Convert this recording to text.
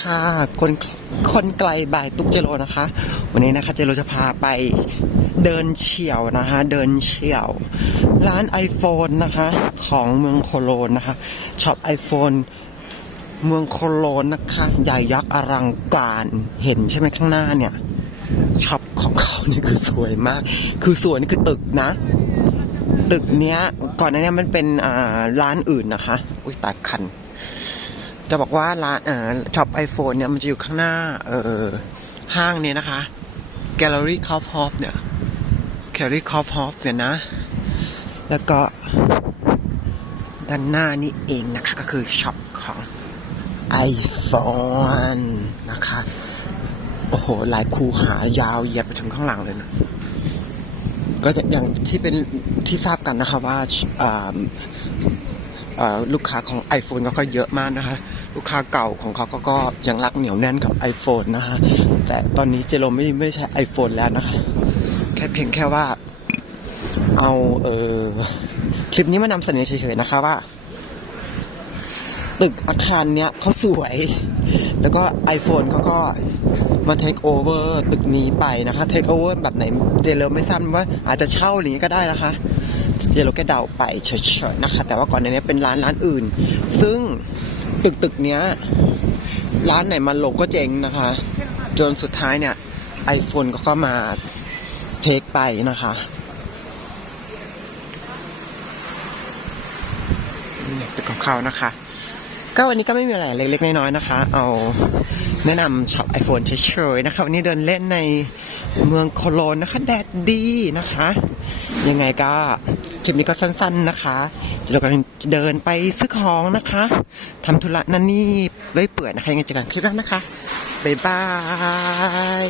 ค่ะคนคนไกลบ่ายตุ๊กเจโรนะคะ วันนี้นะคะเจโรจะพาไปเดินเฉียวนะคะ เดินเฉียว ร้าน iPhone นะคะ ของเมืองโคโลนนะคะช็อป iPhone เมืองโคโลนนะคะ ใหญ่ยักษ์อลังการเห็นใช่ไหมข้างหน้าเนี่ยช็อปของเขาเนี่ยคือสวยมาก คือสวยนี่คือตึกนะ ตึกเนี้ยก่อนหน้านี้มันเป็นร้านอื่นนะคะ อุ้ยตาคัน จะบอกว่าร้านเอ่อช็อปไอโฟนเนี่ยมันจะอยู่ข้างหน้า เอ่อห้างเนี่ยนะคะ Gallery c o f f h o f เนี่ย Gallery c o f f h o f เนี่ยนะ แล้วก็ด้านหน้านี่เองนะคะ ก็คือช็อปของ iPhone นะคะ โอ้โห หลายคูหายาวเหยียดไปถึงข้างหลังเลยนะก็อย่างที่เป็นที่ทราบกันนะคะว่าอ่า ลูกค้าของ iPhone ก็ก็เยอะมากนะคะ ลูกค้าเก่าของเขาก็ก็ยังรักเหนียวแน่นกับ iPhone นะคะแต่ตอนนี้เจโรไม่ไม่ใช้ iPhone แล้วนะคะ แค่เพียงแค่ว่า เอาเออคลิปนี้มานำเสนอเฉยๆนะคะว่า ตึกอาคารเนี้ยเขาสวย แล้วก็ iPhone เขาก็มาเทคโอเวอร์ตึกนี้ไปนะคะเทคโอเวอร์แบบไหนเจโรไม่ทราบว่าอาจจะเช่าหรือนี้ก็ได้นะคะ เจโรแค่เดาไปเฉยๆนะคะ แต่ว่าก่อนในนี้เป็นร้านร้านอื่น ซึ่งตึกตึกเนี้ยร้านไหนมาลงก็เจ๊งนะคะ จนสุดท้ายเนี่ย iPhone ก็เข้ามาเทคไปนะคะตึกของเขานะคะ ก็วันนี้ก็ไม่มีอะไรเล็ก ๆ น้อยๆนะคะ เอาแนะนำช็อป iPhone เฉยๆนะคะ วันนี้เดินเล่นในเมืองโคโลนนะคะ แดดดีนะคะ ยังไงก็ ลิปนี้ก็สั้น ๆนะคะจะเรากำลังเดินไปซื้อของนะคะทำธุระนั่นนี่ไว้เปื่อยนะคะยังไงเจอกันคลิปหน้านะคะบ๊ายบาย